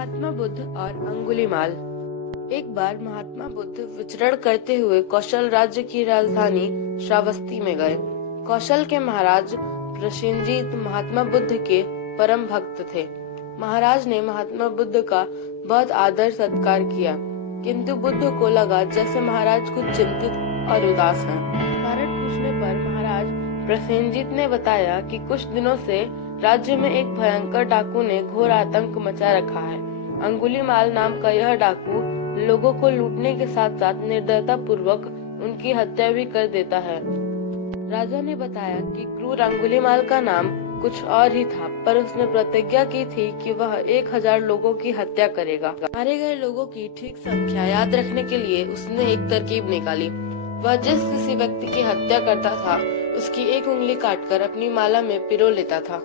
महात्मा बुद्ध और अंगुलीमाल। एक बार महात्मा बुद्ध विचरण करते हुए कौशल राज्य की राजधानी श्रावस्ती में गए। कौशल के महाराज प्रसेनजीत महात्मा बुद्ध के परम भक्त थे। महाराज ने महात्मा बुद्ध का बहुत आदर सत्कार किया, किंतु बुद्ध को लगा जैसे महाराज कुछ चिंतित और उदास हैं। कारण पूछने पर महाराज प्रसेनजीत ने बताया कि कुछ दिनों से राज्य में एक भयंकर डाकू ने घोर आतंक मचा रखा है। अंगुलीमाल नाम का यह डाकू लोगों को लूटने के साथ साथ निर्दयता पूर्वक उनकी हत्या भी कर देता है। राजा ने बताया कि क्रूर अंगुलीमाल का नाम कुछ और ही था, पर उसने प्रतिज्ञा की थी कि वह 1000 लोगों की हत्या करेगा। मारे गए लोगों की ठीक संख्या याद रखने के लिए उसने एक तरकीब निकाली। वह जिस किसी व्यक्ति की हत्या करता था उसकी एक उंगली काटकर अपनी माला में पिरो लेता था।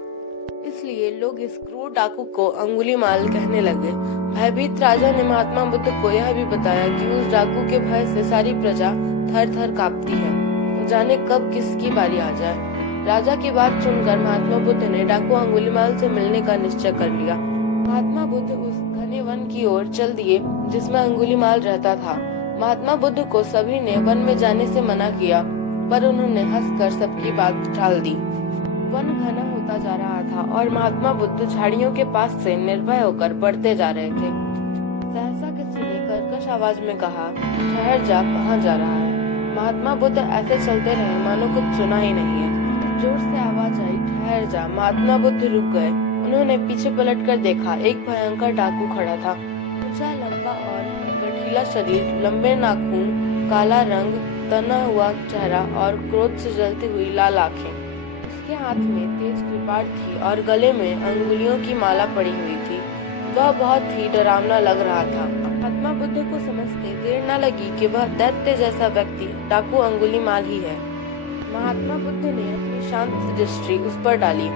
इसलिए लोग इस क्रूर डाकू को अंगुलीमाल कहने लगे। भयभीत राजा ने महात्मा बुद्ध को यह भी बताया कि उस डाकू के भय से सारी प्रजा थर थर कांपती है, जाने कब किसकी बारी आ जाए। राजा की बात सुनकर महात्मा बुद्ध ने डाकू अंगुलीमाल से मिलने का निश्चय कर लिया। महात्मा बुद्ध उस घने वन की ओर चल दिए जिसमें अंगुलीमाल रहता था। महात्मा बुद्ध को सभी ने वन में जाने से मना किया, पर उन्होंने हंसकर सबकी बात टाल दी। वन घना होता जा रहा था और महात्मा बुद्ध झाड़ियों के पास से निर्भय होकर बढ़ते जा रहे थे। सहसा किसी ने कर्कश आवाज में कहा, ठहर जा, कहाँ जा रहा है? महात्मा बुद्ध ऐसे चलते रहे मानो कुछ सुना ही नहीं है। जोर से आवाज आई, ठहर जा। महात्मा बुद्ध रुक गए। उन्होंने पीछे पलट कर देखा, एक भयंकर डाकू खड़ा था। ऊंचा, लंबा और गठीला शरीर, लंबे नाखून, काला रंग, तना हुआ चेहरा और क्रोध से जलती हुई लाल आंखें। उसके हाथ में तेज कृपाण थी और गले में अंगुलियों की माला पड़ी हुई थी। वह बहुत ही डरावना लग रहा था। महात्मा बुद्ध को समझते देर न लगी कि वह दैत्य जैसा व्यक्ति डाकू अंगुलीमाल ही है। महात्मा बुद्ध ने अपनी शांत दृष्टि उस पर डाली।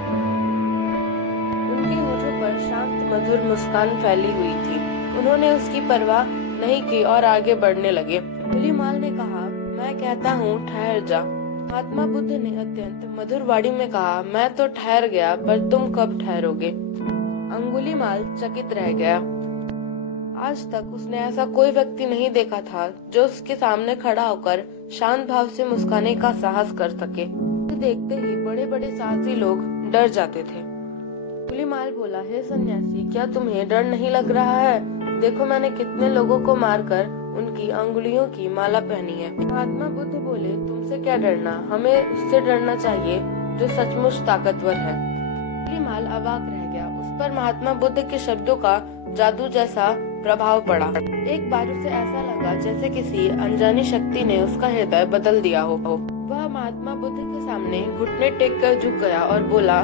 उनके होठों पर शांत मधुर मुस्कान फैली हुई थी। उन्होंने उसकी परवाह नहीं की और आगे बढ़ने लगे। अंगुलीमाल ने कहा, मैं कहता हूँ ठहर जा। महात्मा बुद्ध ने अत्यंत मधुर वाणी में कहा, मैं तो ठहर गया, पर तुम कब ठहरोगे? अंगुलीमाल चकित रह गया। आज तक उसने ऐसा कोई व्यक्ति नहीं देखा था जो उसके सामने खड़ा होकर शांत भाव से मुस्काने का साहस कर सके। देखते ही बड़े बड़े साहसी लोग डर जाते थे। अंगुलीमाल बोला, हे सन्यासी, क्या तुम्हें डर नहीं लग रहा है? देखो, मैंने कितने लोगों को मारकर उनकी अंगुलियों की माला पहनी है। महात्मा बुद्ध बोले, तुमसे क्या डरना? हमें उससे डरना चाहिए जो सचमुच ताकतवर है। अंगुलीमाल अवाक रह गया। उस पर महात्मा बुद्ध के शब्दों का जादू जैसा प्रभाव पड़ा। एक बार उसे ऐसा लगा जैसे किसी अनजानी शक्ति ने उसका हृदय बदल दिया हो। वह महात्मा बुद्ध के सामने घुटने टेक कर झुक गया और बोला,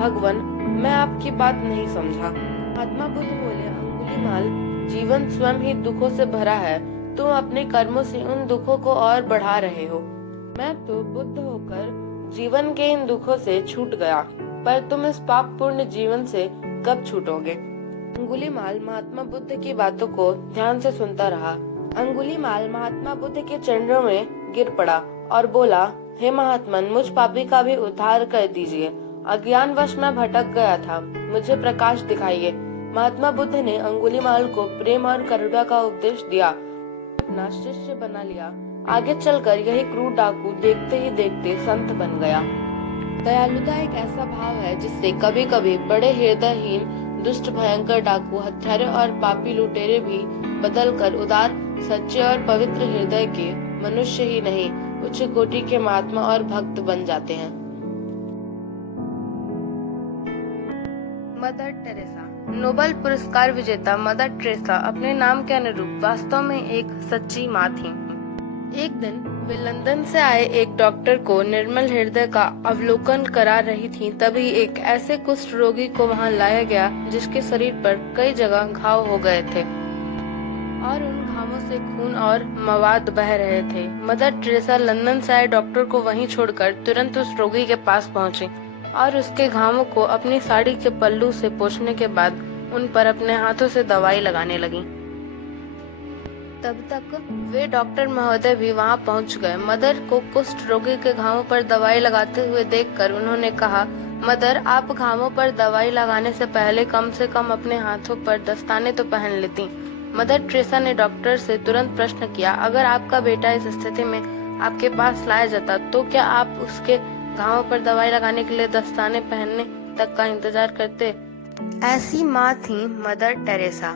भगवान, मैं आपकी बात नहीं समझा। महात्मा बुद्ध बोले, अंगुलीमाल, जीवन स्वयं ही दुखों से भरा है। तुम अपने कर्मों से उन दुखों को और बढ़ा रहे हो। मैं तो बुद्ध होकर जीवन के इन दुखों से छूट गया, पर तुम इस पाप पूर्ण जीवन से कब छूटोगे? अंगुलीमाल महात्मा बुद्ध की बातों को ध्यान से सुनता रहा। अंगुलीमाल महात्मा बुद्ध के चरणों में गिर पड़ा और बोला, हे महात्मन, मुझ पापी का भी उद्धार कर दीजिए। अज्ञानवश मैं भटक गया था, मुझे प्रकाश दिखाइए। महात्मा बुद्ध ने अंगुलीमाल को प्रेम और करुणा का उपदेश दिया, अपना शिष्य बना लिया। आगे चलकर यही क्रूर डाकू देखते ही देखते संत बन गया। दयालुता एक ऐसा भाव है जिससे कभी कभी बड़े हृदयहीन, दुष्ट, भयंकर डाकू, हत्यारे और पापी लुटेरे भी बदलकर उदार, सच्चे और पवित्र हृदय के मनुष्य ही नहीं, उच्च कोटि के महात्मा और भक्त बन जाते हैं। Mother Teresa. नोबेल पुरस्कार विजेता मदर टेरेसा अपने नाम के अनुरूप वास्तव में एक सच्ची माँ थी। एक दिन वे लंदन से आए एक डॉक्टर को निर्मल हृदय का अवलोकन करा रही थीं, तभी एक ऐसे कुष्ठ रोगी को वहां लाया गया जिसके शरीर पर कई जगह घाव हो गए थे और उन घावों से खून और मवाद बह रहे थे। मदर टेरेसा लंदन से आए डॉक्टर को वहीं छोड़कर तुरंत उस रोगी के पास पहुंची और उसके घावों को अपनी साड़ी के पल्लू से पोंछने के बाद उन पर अपने हाथों से दवाई लगाने लगी। तब तक वे डॉक्टर महोदय भी वहां पहुंच गए। मदर को कुष्ठ रोगी के घावों पर दवाई लगाते हुए देखकर उन्होंने कहा, मदर, आप घावों पर दवाई लगाने से पहले कम से कम अपने हाथों पर दस्ताने तो पहन लेती। मदर टेरेसा ने डॉक्टर से तुरंत प्रश्न किया, अगर आपका बेटा इस स्थिति में आपके पास लाया जाता तो क्या आप उसके घावों पर दवाई लगाने के लिए दस्ताने पहनने तक का इंतजार करते? ऐसी माँ थी मदर टेरेसा।